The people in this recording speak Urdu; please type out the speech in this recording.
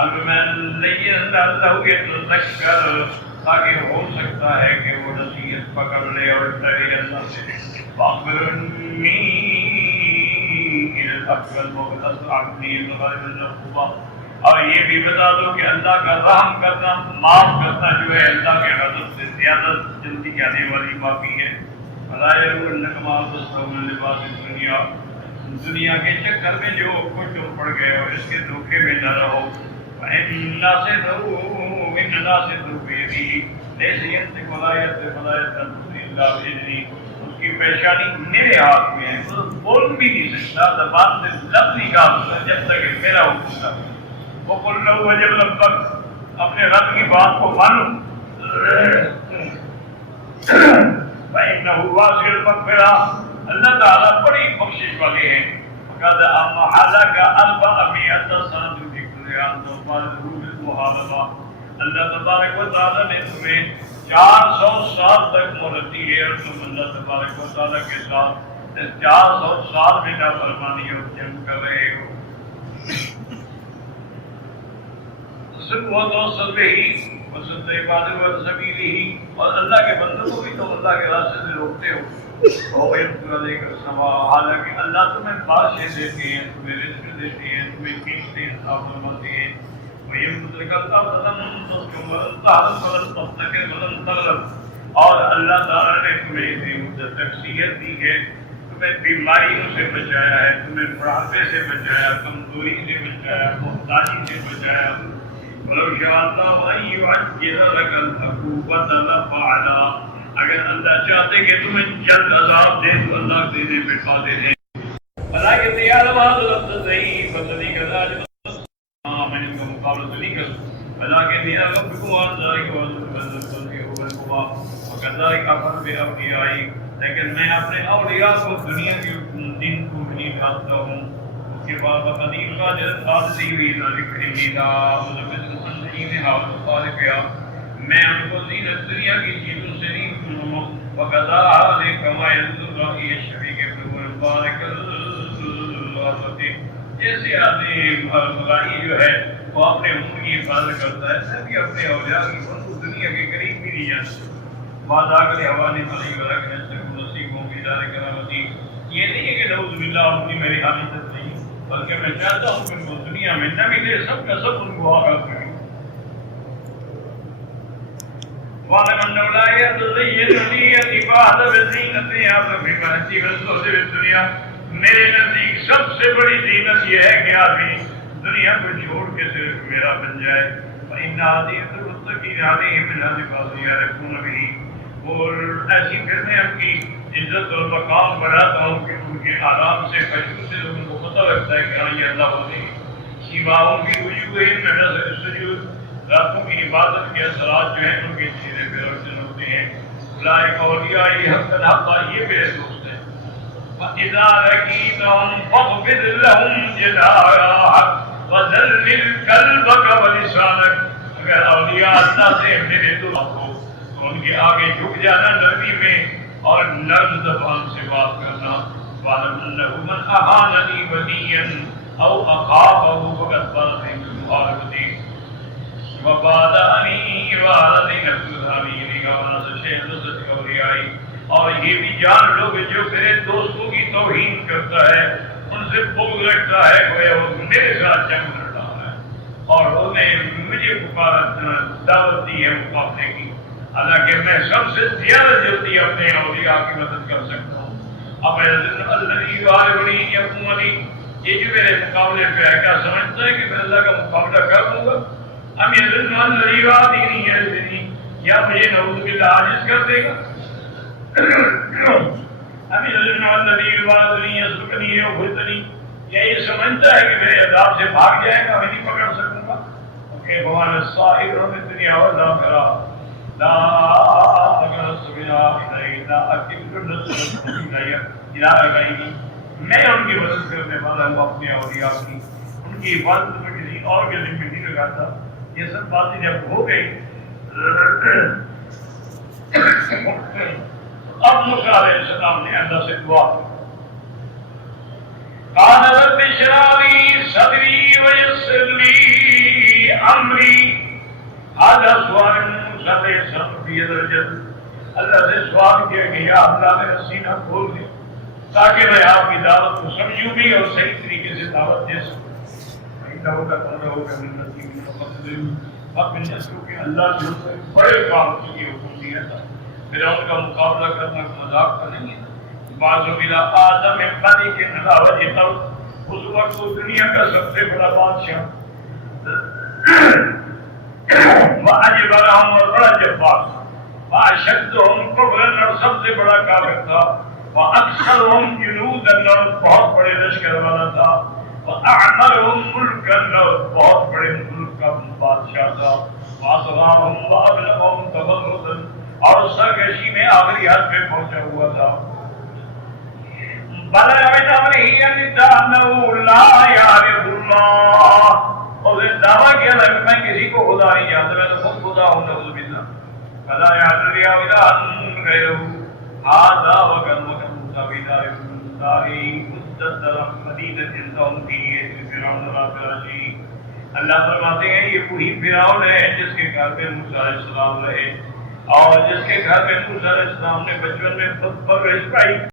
اب میں لیکن اللہ یتذکر تاکہ ہو سکتا ہے کہ وہ نصیحت پکڑ لے اور ڈرے اللہ سے. فاخبرنی الحق والمغفرۃ عقلی غیر العقوبہ. اور یہ بھی بتا دو کہ اللہ کا رحم کرنا، معاف کرنا جو ہے اللہ کے غضب سے زیادہ جلدی آنے والی معافی ہے. فلا یغرنک ما تستوون لباس الدنیا. دنیا کے چکر میں جو کچھ تم پڑ گئے ہو اس کے دھوکے میں نہ رہو. ان کی پیشانی میرے ہاتھ میں ہے، وہ بول بھی نہیں سکتا، زبان سے لفظ نکالتا جب تک میرا حکم تھا. وہ بول رہا ہوا جب لب تک اپنے رب کی بات کو مانو. فإنه واسع المغفرة. اللہ تعالیٰ بڑی بخشش والے ہیں. قد أمهلك 400 سنة ذکر عن ظلم المحاربہ. اللہ تبارک و تعالیٰ نے تمہیں 400 سال تک مہلت دی ہے اور تم اللہ تبارک و تعالیٰ کے ساتھ اس 400 سال میں نافرمانی اور جنگ کر رہے ہو. اور اللہ کے بندوں کو بھی تم اللہ کے راستے سے روکتے ہو. حالانکہ اللہ تمہیں بارشیں دیتے ہیں، تمہیں رزق دیتے ہیں، تمہیں قیمتیں عطا فرماتے ہیں. اور اللہ تعالیٰ نے تمہیں اتنی مدت تک صحت دی ہے، تمہیں بیماریوں سے بچایا ہے، تمہیں بڑھاپے سے بچایا، کمزوری سے بچایا، محتاجی سے بچایا. ولو شاء اللہ ان يعجل لك العقوبة لفعل. اگر اللہ چاہتے کہ تمہیں جلد عذاب دے تو اللہ دینے پہ قادر ہے. ولكن يعلم هذا الضعيف الذي كذلك من المقابلة لك. ولكن يعلم بكم ذلك والقوى وكذلك أفعل بأوليائي. لیکن میں اپنے اولیاء کو دنیا کے دن کو نہیں ڈھانپتا ہوں. اس کے بعد قدیم کا جلد حادثی ہوئی ذالک حمیدہ مذبت انجینہ خالقہ. میں ان کو زینت دنیا کی چیزوں سے نہیں دوں. وَقَذَا كَمَا يَنْظُرُ إِلَى الشَّفِيقِ الْمُبَارَكِ الْوَاسِطِ. جیسے آدمی بھلائی جو ہے وہ اپنے عمر کی حفاظت کرتا ہے، ایسے بھی اپنے اولیاء کی ان دنیا کے قریب بھی نہیں جاتا. بعد آ کر حوالے بھلائی والا کہ نصیب ہوں گی دار کرامتی. یہ نہیں ہے کہ نعوذ باللہ ان کی میری حاجت نہیں، بلکہ میں چاہتا ہوں کہ ان کو دنیا میں نہ ملے سب کا سب ان کو آگاہ کریں. وَعَلَمَ أَنَّهُ لَا يَتَزَيَّنُ لِي بَعْدَ بِزِينَةٍ أَعْظَمَ مِنْ الزُّهْدِ فِي الدُّنْيَا. میرے نزدیک سب سے بڑی زینت یہ ہے کہ آدمی دنیا کو چھوڑ کے صرف میرا بن جائے. فَإِنَّ هَذِهِ الْمُتَّقِينَ عَلَيْهِمْ مِنْ هَذِهِ يَعْرِفُونَ بِهِ. اور ایسی پھر میں ان کی عزت اور مقام بڑھاتا ہوں کہ ان کے آرام سے خشوع سے ان کو پتہ لگتا ہے کہ ہاں یہ اللہ ہوتے ہیں. سیواؤں کی وجوہہم من اثر السجود. راتوں کی عبادت کے اثرات جو ہیں ان کے چہرے پہ روشن ہوتے ہیں. اولئک اولیائی حقا یہ میرے دوست ہیں. فَإِذَا لَقِيتَهُمْ فَاخْفِضْ لَهُمْ جَنَاحَكَ وَذَلِّلْ قَلْبَكَ وَلِسَانَكَ. اگر اولیاء اللہ سے میرے دوست ہو تو ان کے آگے جھک جانا نرمی میں اور نرم زبان سے بات کرنا. وَاعْلَمْ أَنَّهُ مَنْ أَهَانَنِي وَلِيًّا أَوْ أَخَافَهُ فَقَدْ بَرَزَ بِمُحَارَبَتِهِ. وَبَعْدَ وَعَلَدِ نَفْسُهَانِينِ كَوَنَا سَشَيْءٍ نُصَتِ أَوْلِيَائِي. اور یہ بھی جان لو کہ جو میرے دوستوں کی توہین کرتا ہے، ان سے بغض رکھتا ہے، گویا وہ میرے ساتھ جنگ لڑ رہا ہے اور انہیں مجھے دعوت دی ہے مقابلے کی. حالانکہ میں سب سے زیادہ جلدی اپنے اولیاء کی مدد کر سکتا ہوں. اب الذی یعارضنی یقومنی، یہ جو میرے مقابلے پہ ہے کیا سمجھتا ہے کہ میں اللہ کا مقابلہ کر لوں گا؟ ہم یہ ظلم الذی یعادنی یعزنی، یا مجھے نعوذ باللہ عاجز کر دے گا. ہم یہ ظلم الذی یعادنی یسلکنی یغوطنی، یا یہ سمجھتا ہے کہ میرے عذاب سے بھاگ جائے گا، میں نہیں پکڑ سکوں گا. کہ بھگوان الصائر من دنیا والآخرہ لا تقرصبنا الینا اکبر الہی. میں ان کی مدد کرنے والا ہوں اپنے اولیاء کی، ان کی عبادت میں کسی اور کے ذمہ نہیں لگاتا. یہ سب باتیں جب ہو گئی اب موسیٰ علیہ السلام نے اللہ سے دعا کی. قال رب اشرح لي صدري ويسر لي هذا سؤال موسیٰ علیہ السلام فی الجد، اللہ سے سوال کیا کہ یا اللہ میرا سینہ کھول دے تاکہ میں آپ کی دعوت کو سمجھوں بھی اور صحیح طریقے سے دعوت دے سکوں۔ اللہ سے بڑے کام کے لیے حکم دیا تھا، فرعون کا مقابلہ کرنا مذاق کا نہیں ہے۔ بعض بلا آدم بنی کے علاوہ اس وقت وہ دنیا کا سب سے بڑا بادشاہ واجب الحم اور بڑا جبار واشدهم قبرا اور سب سے بڑا کافر تھا، واکثرهم جنودا اور بہت بڑے لشکر والا تھا، واعمرهم ملکا اور بہت بڑے ملک کا بادشاہ تھا، واصغرهم وابلغهم تفردا اور سرکشی میں آخری حد پہ پہنچا ہوا تھا۔ بلغ من امره انه لا يعرف الله، اور دعویٰ کیا تھا کہ میں کسی کو خدا نہیں جانتا، میں تو خود خدا ہوں، نعوذ باللہ۔ فلا يعلم إله غيره هذا وكلمة موسى في دار مستدر مدينة لهم فيه فرعون الراشي۔ اللہ فرماتے ہیں یہ وہی فرعون ہے جس کے گھر میں موسیٰ علیہ السلام رہے اور جس کے گھر میں موسیٰ علیہ السلام نے بچپن میں خود پرورش پائی۔